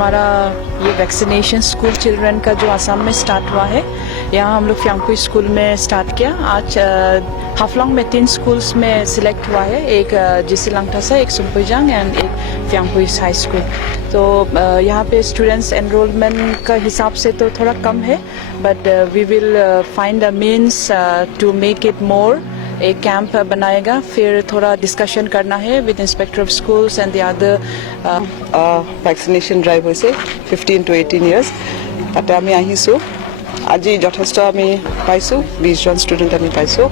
हमारा ये vaccination school children का जो आसाम में स्टार्ट हुआ है, यहाँ हम लोग फ्यांगपुई स्कूल में स्टार्ट किया। आज हाफलोंग में 3 स्कूल्स में सिलेक्ट हुआ है, एक जिसी लंगथासा, एक सुम्पुजांग एंड एक फ्यांगपुई हाई स्कूल। तो यहाँ पे स्टूडेंट्स एनरोलमेंट का हिसाब से तो थोड़ा कम है, but we will find a means to make it more. एक कैंप बनाएगा, फिर थोड़ा डिस्कशन करना है with inspector of schools and the other. Vaccination drive হৈছে 15 to 18 years তাতে আমি আহিছোঁ। আজি যথেষ্ট আমি পাইছোঁ, 20 জন ষ্টুডেণ্ট আমি পাইছোঁ।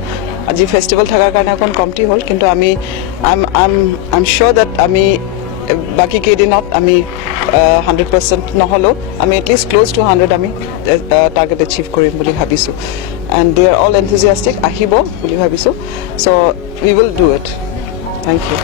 আজি ফেষ্টিভেল থকাৰ কাৰণে অকণ কমটি হ'ল, কিন্তু আমি আই এম শ্যোৰ দেট আমি বাকী কেইদিনত আমি 100% নহ'লেও আমি এটলিষ্ট ক্লোজ টু 100 আমি টাৰ্গেট এচিভ কৰিম বুলি ভাবিছোঁ। এণ্ড দে আৰ অল এনথুজিয়াষ্টিক, আহিব বুলি ভাবিছোঁ। So' we will do it. Thank you.